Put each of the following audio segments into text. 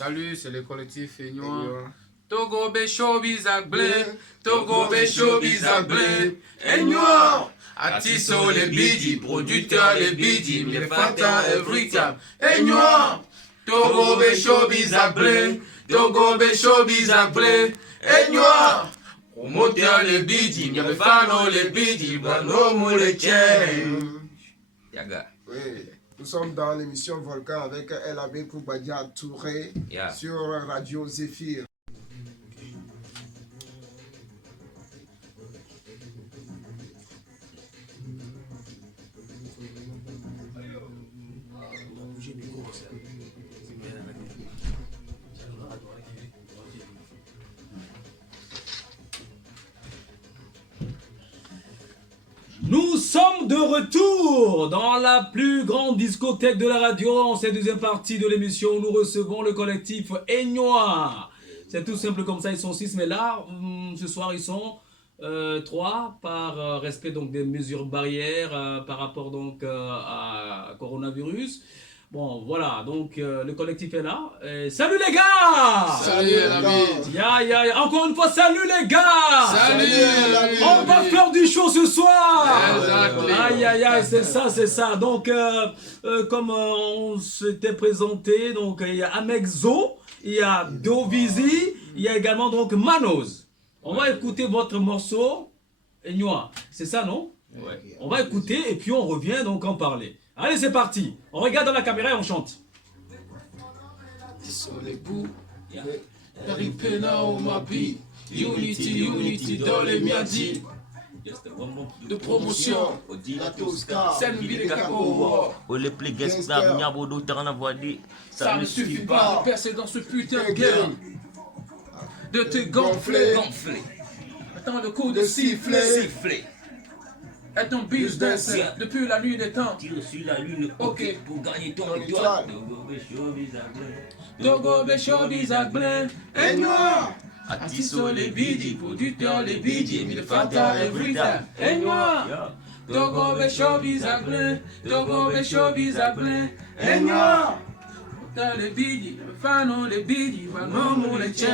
Salut, c'est le collectif Aignois. Togo Bécho Bizaglé, Togo Bécho Bizaglé, Aignois. Atiso les bidis, producteurs les bidis, les fanta every time. Aignois. Togo Bécho Bizaglé, Togo Bécho Bizaglé, Aignois. Promoteur les bidis, les fans les bidis, Banomo les tiens. Yaga. Oui. Nous sommes dans l'émission Volcan avec LAB Koubadia Touré sur Radio Zéphyr. Nous sommes de retour dans la plus grande discothèque de la radio. En cette deuxième partie de l'émission, nous recevons le collectif Aignois. C'est tout simple comme ça, ils sont 6, mais là, ce soir, ils sont 3 par respect donc des mesures barrières par rapport donc à coronavirus. Bon, voilà, donc le collectif est là. Salut les gars! Salut l'ami! Encore une fois, salut les gars! Salut l'ami! On va faire du show ce soir! Exactement! C'est ça. Donc, comme on s'était présenté, donc il y a Amexo, il y a Dovizi, il y a également donc Manos. On va écouter votre morceau, Aignois. C'est ça, non? Ouais. On va écouter et puis on revient donc en parler. Allez, c'est parti. On regarde dans la caméra et on chante. Sur les bouts, Pena au Mabi, Unity dans les miadis. De promotion, La Tosca, c'est une ville de Kako. Ça ne suffit pas de percer dans ce putain de game. De te gonfler. Attends le coup de sifflet. Et ton business depuis la nuit des temps. Tire sur la lune, ok, pour gagner ton étoile. Togo Bécho Bizaglé, Aignois. Atiso les bidis, producteurs les bidis, mille fanta every time. Aignois. Togo Bécho Bizaglé, Togo Bécho Bizaglé, Aignois. Producteurs les bidis, les fans les bidis, Banomo les tiens.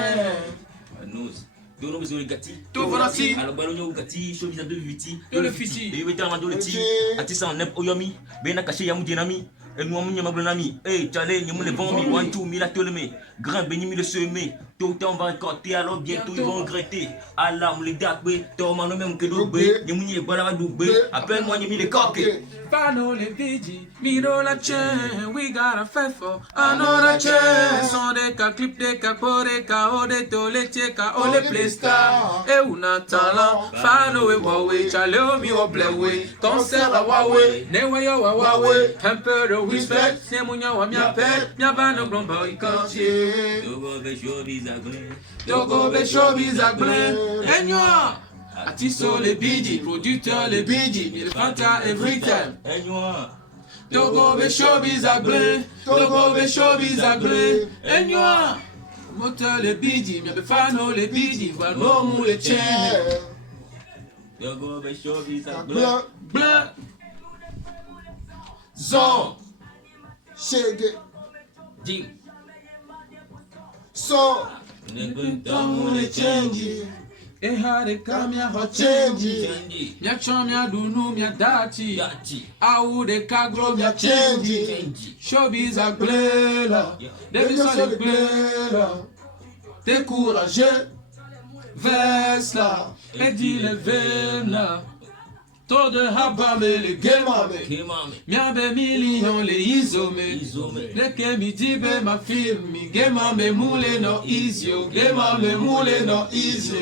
Dono besoin de gati. Tout voilà si. Alors ballon gati, chemise à deux viti. De le fiti. Et oui, t'as le ti. Atissa en nep oyomi. Ben caché yamu dinami. Et nous on m'a blonami. Eh, tchale, nous les vommi. One two, mila toleme. Grand béni le semé. Tout le temps on va récolter. Alors bientôt ils vont regretter. Allah, les dakbe. T'as même que double. Nous n'y est pas là double. Appelle-moi n'y les coques. Fano les bidis, miro la chain. We got a fight for another chance. On des cas clip des cas pour des cas o des toilettes cas o les playstar. Et una talent. Fano et Huawei, chale o mi o blewe. Concert à Huawei, ne wayo wa Huawei. Un peu de respect, c'est mon yawa mi appelle. Mi abano blond boy cantier. Togo Bécho Bizaglé. Togo Bécho Bizaglé, Aignois. Atiso les bidis, producteurs les bidis, mille fanta every time. Aignois. Togo Bécho Bizaglé, Togo Bécho Bizaglé, Aignois. Moteur les bidis, mille fano les bidis, Banomo les tiens. Togo Bécho Bizaglé. Bleu. Zon. Shege, Jim. So, Banomo les change. Ehare kamia ho change. Mia chon mia dunu mia dati. Aou de kagro mia change. Showbiz a glela. Devis a glela. Découragé. Vesla. Et dit le vena. Trop de habame le gemame. Miabe million le isome. Le kemi dibe ma film. Gemame moule no isio. Gemame moule no isio.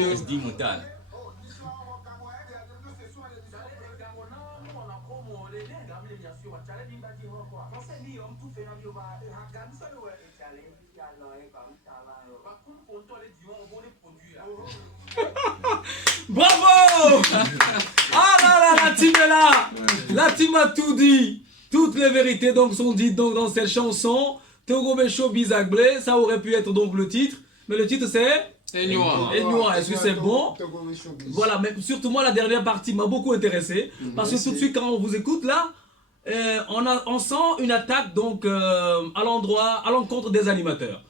Bravo! Ah là, la team est là! La team a tout dit. Toutes les vérités donc sont dites donc dans cette chanson. Togo Bécho Bizaglé, ça aurait pu être donc le titre. Mais le titre c'est Aignois. Est-ce que c'est bon? Voilà, mais surtout moi la dernière partie m'a beaucoup intéressé. Parce que tout de suite quand on vous écoute là, on sent une attaque donc à l'encontre des animateurs.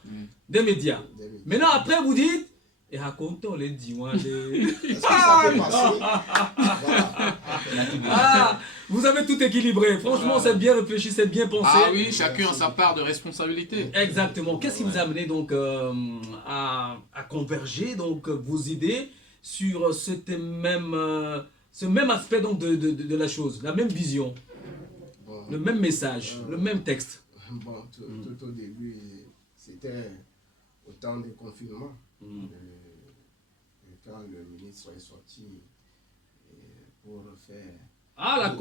des médias. Des médias. Maintenant, après, vous dites, et racontons les diamants. Est-ce que ça peut passer? Voilà. Ah, vous avez tout équilibré. Franchement, c'est bien réfléchi, c'est bien pensé. Ah oui, chacun a sa part de responsabilité. Exactement. Qu'est-ce qui vous a amené donc à converger donc vos idées sur ce même aspect donc de la chose, la même vision, Bon, le même message, le même texte. bon, tout au début, c'était au temps du confinement. Quand le ministre est sorti pour faire... Ah, la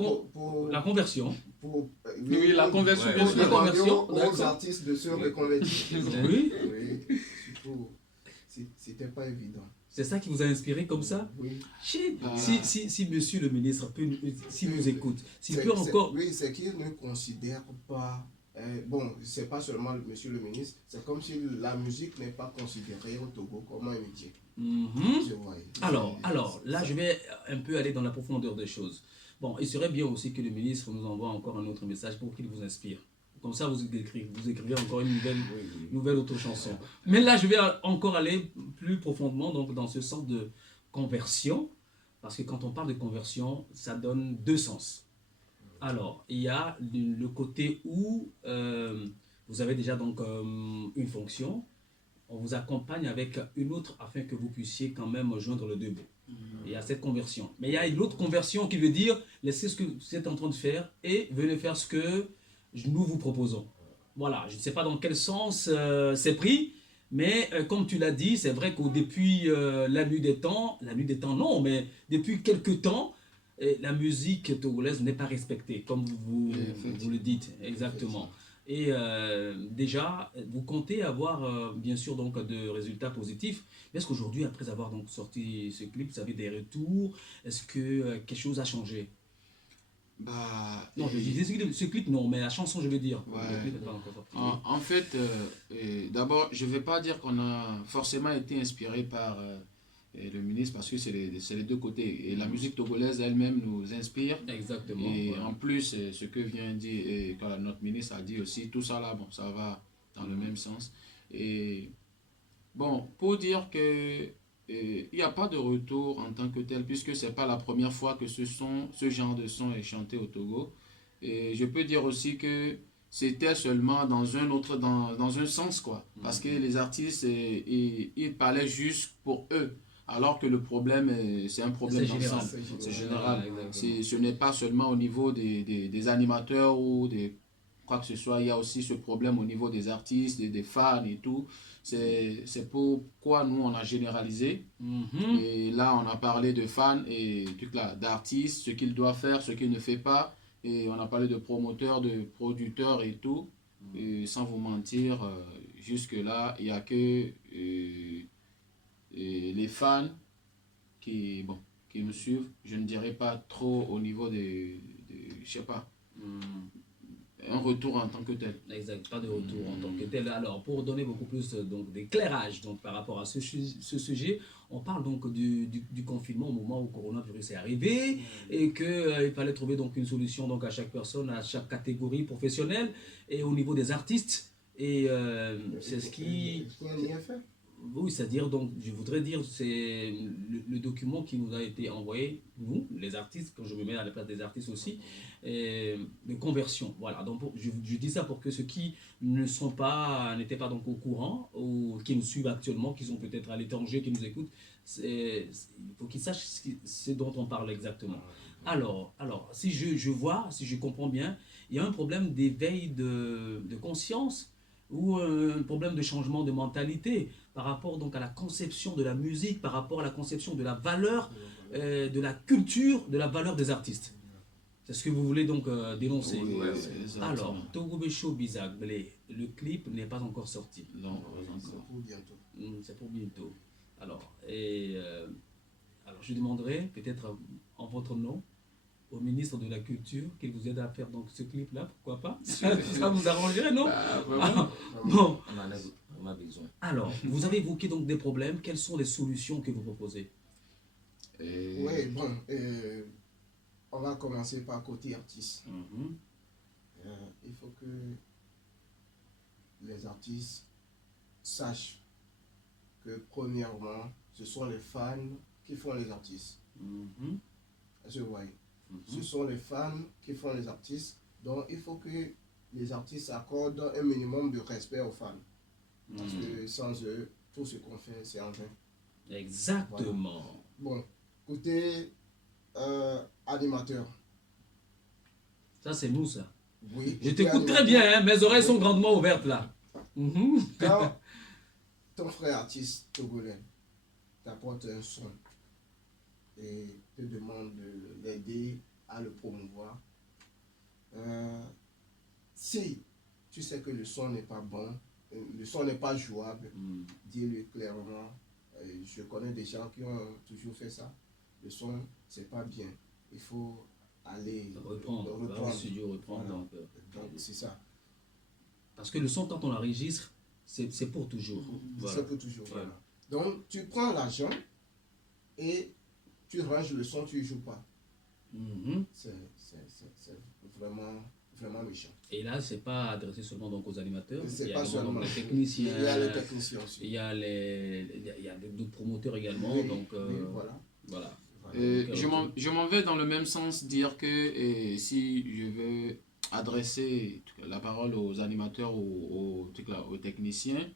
conversion. Oui, la conversion, pour bien sûr. demander Conversion, aux d'accord. artistes de se reconvertir. Oui. Oui, surtout, c'était pas évident. C'est ça qui vous a inspiré comme ça? Oui. Shit. Ah. Si monsieur le ministre peut, s'il nous écoute, s'il C'est- peut encore... Oui, c'est qu'il ne considère pas... bon, c'est pas seulement monsieur le ministre, c'est comme si la musique n'est pas considérée au Togo comme un métier. Mhm. Je vois. Alors, là, je vais un peu aller dans la profondeur des choses. Bon, il serait bien aussi que le ministre nous envoie encore un autre message pour qu'il vous inspire. Comme ça, vous écrivez encore une nouvelle autre chanson. Mais là, je vais encore aller plus profondément donc, dans ce sens de conversion. Parce que quand on parle de conversion, ça donne deux sens. Alors, il y a le côté où vous avez déjà donc une fonction. On vous accompagne avec une autre afin que vous puissiez quand même joindre le deux bouts. Il y a cette conversion. Mais il y a une autre conversion qui veut dire laissez ce que vous êtes en train de faire et venez faire ce que nous vous proposons. Voilà, je ne sais pas dans quel sens c'est pris, mais comme tu l'as dit, c'est vrai qu'au depuis la nuit des temps non, mais depuis quelques temps, la musique togolaise n'est pas respectée, comme vous le dites, exactement. Et déjà, vous comptez avoir bien sûr donc de résultats positifs. Est-ce qu'aujourd'hui, après avoir donc sorti ce clip, vous avez des retours? Est-ce que quelque chose a changé? Bah, Non, je dis ce clip, non, mais la chanson, je veux dire. Ouais. Le clip n'est pas encore sorti. en fait, d'abord, je ne vais pas dire qu'on a forcément été inspiré par le ministre parce que c'est les deux côtés. Et la musique togolaise elle-même nous inspire. Exactement. Et ouais. en plus, ce que vient de dire, et quand notre ministre a dit aussi, tout ça là, bon, ça va dans le même sens. Et bon, pour dire que il n'y a pas de retour en tant que tel, puisque ce n'est pas la première fois que ce genre de son est chanté au Togo. Et je peux dire aussi que c'était seulement dans un sens, quoi. Parce que les artistes, ils parlaient juste pour eux. Alors que le problème, c'est un problème d'ensemble. C'est général. Ce n'est pas seulement au niveau des animateurs ou des quoi que ce soit. Il y a aussi ce problème au niveau des artistes, des fans et tout. C'est pourquoi nous, on a généralisé. Mhm. Et là, on a parlé de fans et d'artistes, ce qu'ils doivent faire, ce qu'ils ne font pas. Et on a parlé de promoteurs, de producteurs et tout. Et sans vous mentir, jusque-là, il n'y a que les fans qui nous suivent. Je ne dirais pas trop au niveau je sais pas, un retour en tant que tel. Exact, pas de retour en tant que tel. Alors, pour donner beaucoup plus donc, d'éclairage donc, par rapport à ce sujet, on parle donc du confinement au moment où le coronavirus est arrivé et qu'il fallait trouver donc, une solution donc, à chaque personne, à chaque catégorie professionnelle et au niveau des artistes. Et c'est ce qui... On y a fait. Oui, c'est-à-dire, donc, je voudrais dire, c'est le document qui nous a été envoyé, nous, les artistes, quand je me mets à la place des artistes aussi, de conversion. Voilà, donc je dis ça pour que ceux qui n'étaient pas donc au courant, ou qui nous suivent actuellement, qui sont peut-être à l'étranger, qui nous écoutent, il faut qu'ils sachent ce dont on parle exactement. Alors si je vois, si je comprends bien, il y a un problème d'éveil de conscience, ou un problème de changement de mentalité par rapport donc à la conception de la musique, par rapport à la conception de la valeur, de la culture, de la valeur des artistes. C'est ce que vous voulez donc dénoncer. Oui, alors, Togobesho Bizagle, le clip n'est pas encore sorti. Non, C'est pour bientôt. C'est pour bientôt. Alors, je demanderai peut-être en votre nom au ministre de la Culture qu'il vous aide à faire donc ce clip-là, pourquoi pas? Ça vous arrangerait, non? Bon. On a besoin. Alors, vous avez évoqué donc des problèmes. Quelles sont les solutions que vous proposez? Oui, bon, on va commencer par côté artiste. Il faut que les artistes sache que premièrement, ce sont les fans qui font les artistes. Je vois. Ce sont les fans qui font les artistes. Donc, il faut que les artistes accordent un minimum de respect aux fans. Parce que sans eux, tout ce qu'on fait, c'est en vain. Exactement. Voilà. Bon, côté animateur. Ça, c'est nous, ça. Oui. Je t'écoute très bien, hein, mes oreilles sont grandement ouvertes là. Quand ton frère artiste togolais t'apporte un son et te demande de l'aider à le promouvoir, si tu sais que le son n'est pas bon, le son n'est pas jouable, dis-lui clairement. Je connais des gens qui ont toujours fait ça. Le son, c'est pas bien. Il faut aller reprendre. Voilà. Donc, c'est ça. parce que le son, quand on l'enregistre, c'est pour toujours. Voilà. C'est pour toujours. Voilà. Donc, tu prends l'argent et tu ranges le son, tu ne joues pas. C'est vraiment méchant. Et là, c'est pas adressé seulement donc aux animateurs, C'est il y a pas également seulement les techniciens, il y a les techniciens aussi. il y a d'autres promoteurs également. Oui, donc, oui, voilà. voilà. Je m'en vais dans le même sens dire que si je veux adresser la parole aux animateurs ou aux techniciens,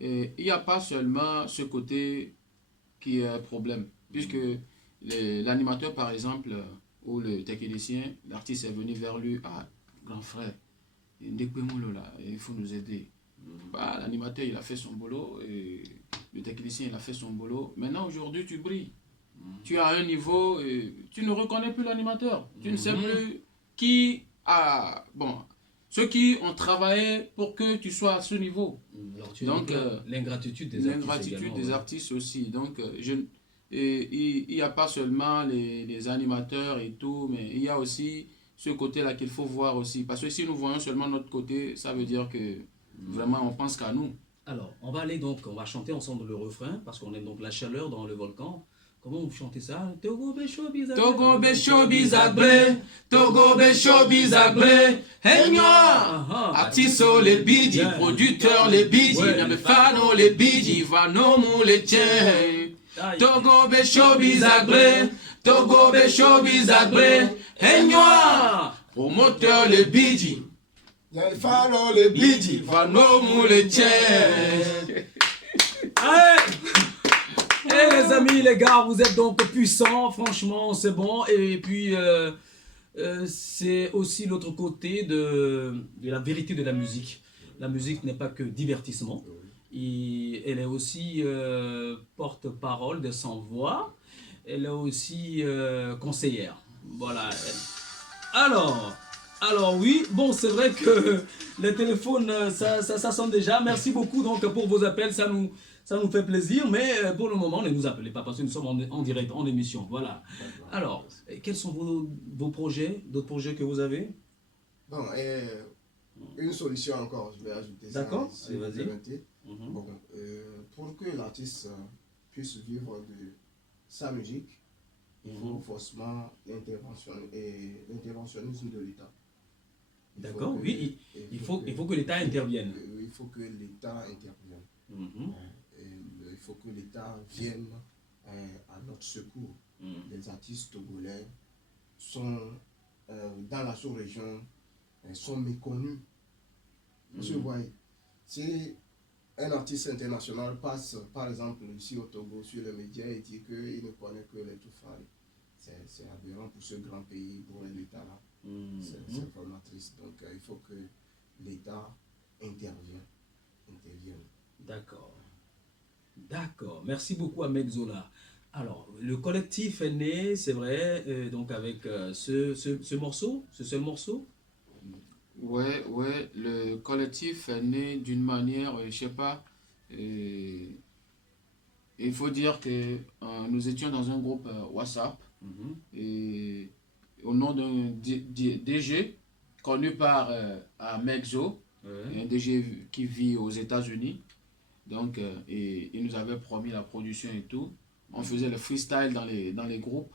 il n'y a pas seulement ce côté qui est un problème, puisque l'animateur par exemple ou le technicien, l'artiste est venu vers lui, grand frère, il faut nous aider. L'animateur il a fait son boulot, et le technicien il a fait son boulot. Maintenant aujourd'hui tu brilles. Tu as un niveau, tu ne reconnais plus l'animateur. Tu ne sais plus qui a... Bon, ceux qui ont travaillé pour que tu sois à ce niveau. Donc, l'ingratitude des artistes aussi. Donc, il n'y a pas seulement les animateurs et tout, mais il y a aussi ce côté-là qu'il faut voir aussi. Parce que si nous voyons seulement notre côté, ça veut dire que vraiment on pense qu'à nous. Alors, on va chanter ensemble le refrain, parce qu'on aime donc la chaleur dans le volcan. Comment vous chantez ça? Togo Bécho Bizaglé, Togo Bécho Bizaglé, Togo Bécho Bizaglé, Henywa, artiso les bidis, producteurs les bidis, Yamefano les bidis, Vanomu les tiens. Togo Bécho Bizaglé, Togo Bécho Bizaglé, Henywa, promoteur les bidis, Yamefano les bidis, Vanomu les tiens. Eh les amis, les gars, vous êtes donc puissants, franchement, c'est bon. Et puis, c'est aussi l'autre côté de la vérité de la musique. La musique n'est pas que divertissement. Elle est aussi porte-parole de sans voix. Elle est aussi conseillère. Voilà. Alors oui, bon, c'est vrai que les téléphones, ça sonne déjà. Merci beaucoup donc pour vos appels, ça nous fait plaisir, mais pour le moment, ne nous appelez pas parce que nous sommes en direct, en émission. Voilà. Alors, quels sont vos projets, d'autres projets que vous avez? Bon, une solution encore, je vais ajouter ça. D'accord, vas-y. Bon, pour que l'artiste puisse vivre de sa musique, il faut forcément l'interventionnisme de l'État. D'accord, oui, il faut que l'État intervienne. Il faut que l'État intervienne. Il faut que l'État vienne à notre secours. Les artistes togolais sont dans la sous-région, sont méconnus. Vous voyez, si un artiste international passe, par exemple, ici au Togo, sur les médias et dit qu'il ne connaît que les Toufales, c'est aberrant pour ce grand pays, pour l'État là. C'est vraiment triste. Donc, il faut que l'État intervienne. D'accord. Merci beaucoup Ahmed Zola. Alors, le collectif est né, c'est vrai, donc avec ce morceau, ce seul morceau. Ouais, le collectif est né d'une manière, je sais pas, il faut dire que nous étions dans un groupe WhatsApp, et au nom d'un DG, connu par Mexo, un DG qui vit aux États-Unis. Donc, et il nous avait promis la production et tout. On faisait le freestyle dans les groupes.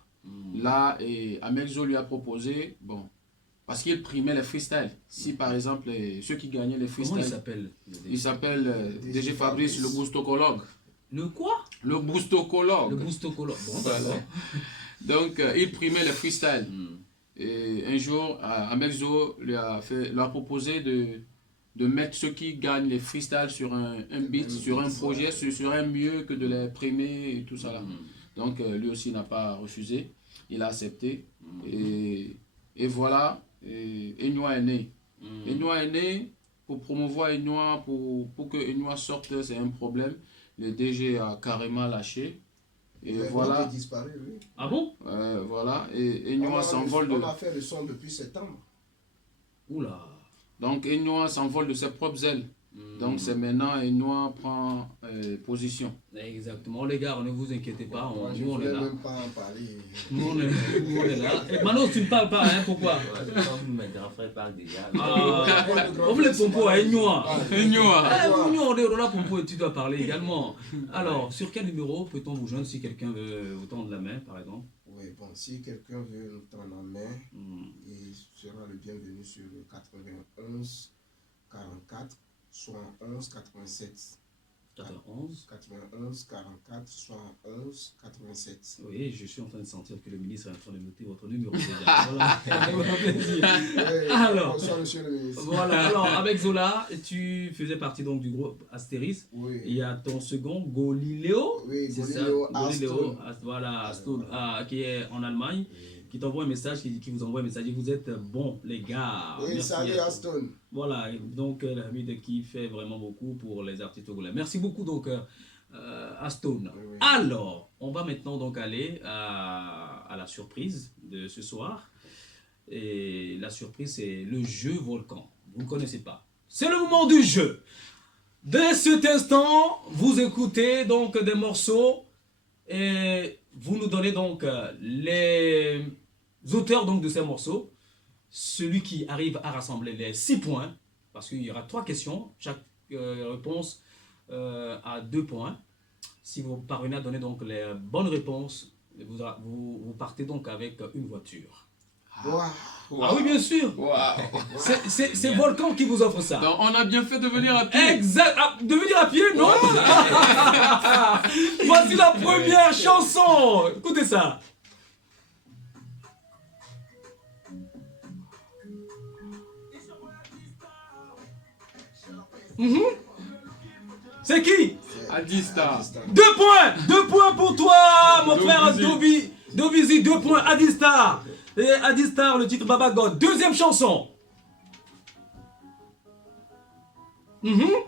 Là, et Amexo lui a proposé, bon, Parce qu'il primait les freestyles. Si par exemple, ceux qui gagnaient les Comment il freestyles, s'appelle? il s'appelle DG Fabrice, le boostocologue. Le quoi? Le boostocologue. Le boostocologue. Bon, Voilà. d'accord. Donc, il primait les freestyles. Et un jour, Amexo lui a proposé de mettre ceux qui gagnent les freestyles sur un beat, sur un projet, ce serait mieux que de les primer et tout ça là. Donc, lui aussi n'a pas refusé. Il a accepté. Et voilà, Enyoa est né. Enyoa est né. Pour promouvoir Enyoa, pour que Enyoa sorte, c'est un problème. Le DG a carrément lâché. Et voilà. Il a disparu, lui. Ah bon? Voilà. Et Enyoa s'envole de... On a fait le son depuis septembre. Oula. Donc Enyoa s'envole de ses propres ailes. Donc c'est maintenant Enyoa prend position. Exactement, les gars, ne vous inquiétez pas, Moi, je nous on ne est voulais là. même pas en parler. Nous on est là. Et Manos, tu ne parles pas, hein, pourquoi? Mes grands frères parlent déjà. On veut les pompos à Enyoa. Enyoa. Enyoa, on est là, pompo, et tu dois parler également. Alors, sur quel numéro peut-on vous joindre si quelqu'un veut vous tendre la main, par exemple? Oui, bon, si quelqu'un veut nous tendre la main, il sera le bienvenu sur le 91 44 71 87. 91 44 71 87. Oui, je suis en train de sentir que le ministre est en train de noter votre numéro déjà. Voilà, ça me fait plaisir. Alors, bonsoir, monsieur le ministre. voilà, alors avec Zola, tu faisais partie donc du groupe Astéris. Oui. Il y a ton second, Goliléo. Oui, C'est ça, Goliléo Goliléo, Aston. voilà, Aston, qui est en Allemagne, qui t'envoie un message, qui vous envoie un message. Vous êtes bons, les gars. Oui, Merci salut à tous. Aston. Voilà, donc l'ami de qui fait vraiment beaucoup pour les artistes togolais. Merci beaucoup donc Aston. Oui. Alors, on va maintenant donc aller à la surprise de ce soir. Et la surprise, c'est le jeu Volcan. Vous ne connaissez pas. C'est le moment du jeu. Dès cet instant, vous écoutez donc des morceaux et vous nous donnez donc les auteurs donc de ces morceaux. Celui qui arrive à rassembler les 6 points, parce qu'il y aura 3 questions, chaque réponse a 2 points. Si vous parvenez à donner donc les bonnes réponses, vous partez donc avec une voiture. Wow. Ah oui, bien sûr. Wow. C'est Volcan qui vous offre ça. Donc on a bien fait de venir à pied. Exact. Ah, de venir à pied, non? Voici la première chanson. Écoutez ça. C'est qui? Adista. 2 points. 2 points pour toi, mon frère Dovizi. 2 points. Adistar. Et Adistar, le titre Baba God. Deuxième chanson.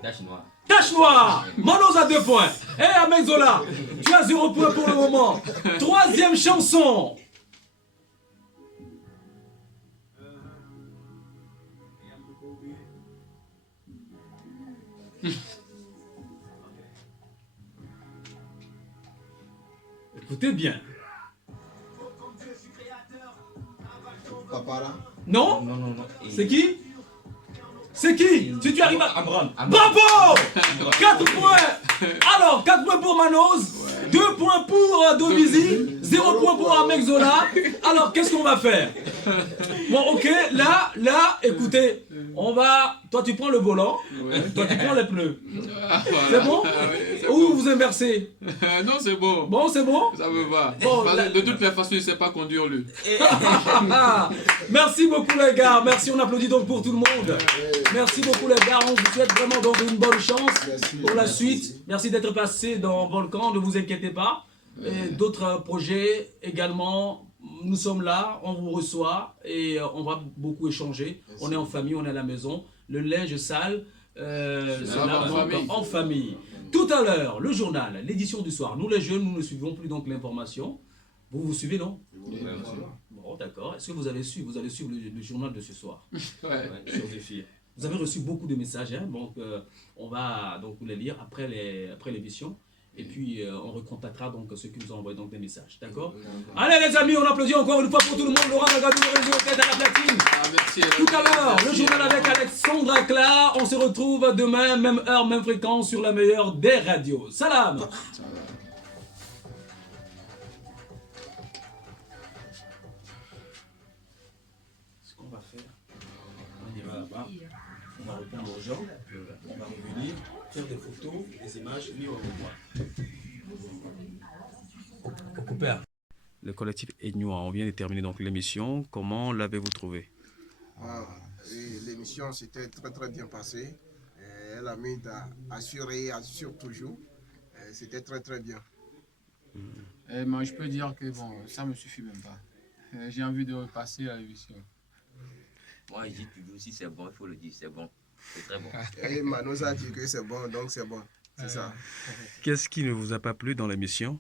Tache noire. Tache noire. Manos a 2 points. Et Amezola, tu as 0 points pour le moment. Troisième chanson. Écoutez bien. Papara. Non? Non, non, non. C'est qui? C'est qui? Si tu arrives à... Amram. Bravo! 4 points. Alors, 4 points pour Manos, 2 points pour Dovizi, 0 points pour Amexola. Alors, qu'est-ce qu'on va faire? Bon, ok, là, écoutez, on va... Toi, tu prends le volant, toi, tu prends les pneus. Ah, voilà. C'est bon? Ah oui, c'est Ou bon. vous inversez? Non, c'est bon. Bon, c'est bon? Ça me va. Bon, Parce là- que de toutes les façons, il ne sait pas conduire lui. Merci beaucoup les gars, merci, on applaudit donc pour tout le monde. Merci beaucoup les gars, on vous souhaite vraiment donc une bonne chance Merci. pour la Merci. suite. Merci d'être passé dans Volcan, ne vous inquiétez pas. Et d'autres projets également, nous sommes là, on vous reçoit et on va beaucoup échanger. On est en famille, on est à la maison. Le linge sale, c'est lave là en donc famille. en famille. Tout à l'heure, le journal, l'édition du soir. Nous les jeunes, nous ne suivons plus donc l'information. Vous suivez, non? Voilà. Bon, d'accord. Est-ce que vous allez suivre le journal de ce soir Ouais. sur Zéphyr? Vous avez reçu beaucoup de messages, hein, donc on va donc les lire après l'émission. Et puis on recontactera donc ceux qui nous ont envoyé donc des messages, d'accord? Allez les amis, on applaudit encore une fois pour tout le monde. Laurent Nagadou, le réseau tête à la platine. Ah, merci. Tout à l'heure, le Merci. journal avec Alexandre Akla. On se retrouve demain, même heure, même fréquence sur la meilleure des radios. Salam. Ce qu'on va faire. aux gens, on va revenir, faire des photos, des images, mis au revoir. Le collectif Aignois, on vient de terminer donc l'émission. Comment l'avez-vous trouvé? L'émission s'était très bien passée. Elle a mis assurer et assure toujours. C'était très bien. Moi, je peux dire que bon, ça me suffit même pas. J'ai envie de repasser à l'émission. Moi, je dis toujours, si c'est bon, il faut le dire, c'est bon. C'est très bon. Et Manos a dit que c'est bon, donc c'est bon. C'est ça. Qu'est-ce qui ne vous a pas plu dans l'émission?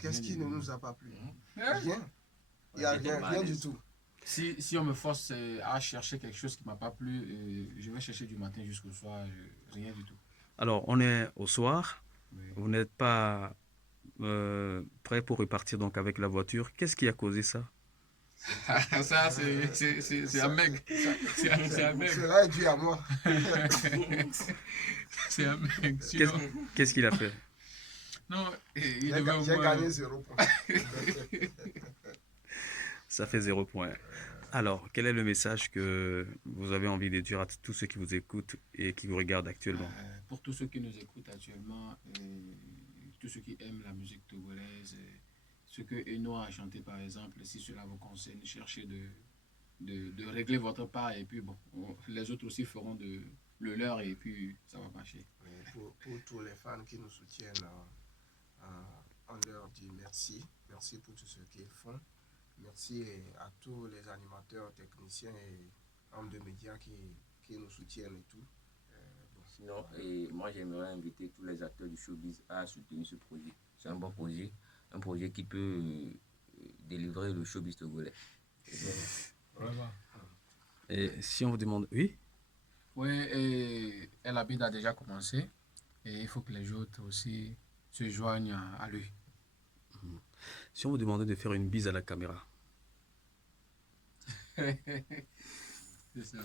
Qu'est-ce qui ne nous a pas plu? Rien. Il n'y a rien du tout. Si on me force à chercher quelque chose qui ne m'a pas plu, je vais chercher du matin jusqu'au soir, rien du tout. Alors, on est au soir. Oui. Vous n'êtes pas prêt pour repartir donc avec la voiture. Qu'est-ce qui a causé ça? Ça, c'est un mec. C'est un mec. Cela est dû à moi. C'est un mec. Qu'est-ce qu'il a fait? Non, J'ai gagné 0 point. Ça fait 0 point. Alors, quel est le message que vous avez envie de dire à tous ceux qui vous écoutent et qui vous regardent actuellement? Pour tous ceux qui nous écoutent actuellement, tous ceux qui aiment la musique togolaise, ce que Aignois a chanté par exemple, si cela vous concerne, cherchez de régler votre part et puis bon, les autres aussi feront le leur et puis ça va marcher. Pour tous les fans qui nous soutiennent, on leur dit merci. Merci pour tout ce qu'ils font. Merci à tous les animateurs, techniciens et hommes de médias qui nous soutiennent et tout. Sinon, moi j'aimerais inviter tous les acteurs du showbiz à soutenir ce projet. C'est un bon projet, un projet qui peut délivrer le showbiz togolais. Vraiment. Et si on vous demande, oui? Oui, et El Abid a déjà commencé et il faut que les autres aussi se joignent à lui. Si on vous demandait de faire une bise à la caméra? C'est ça.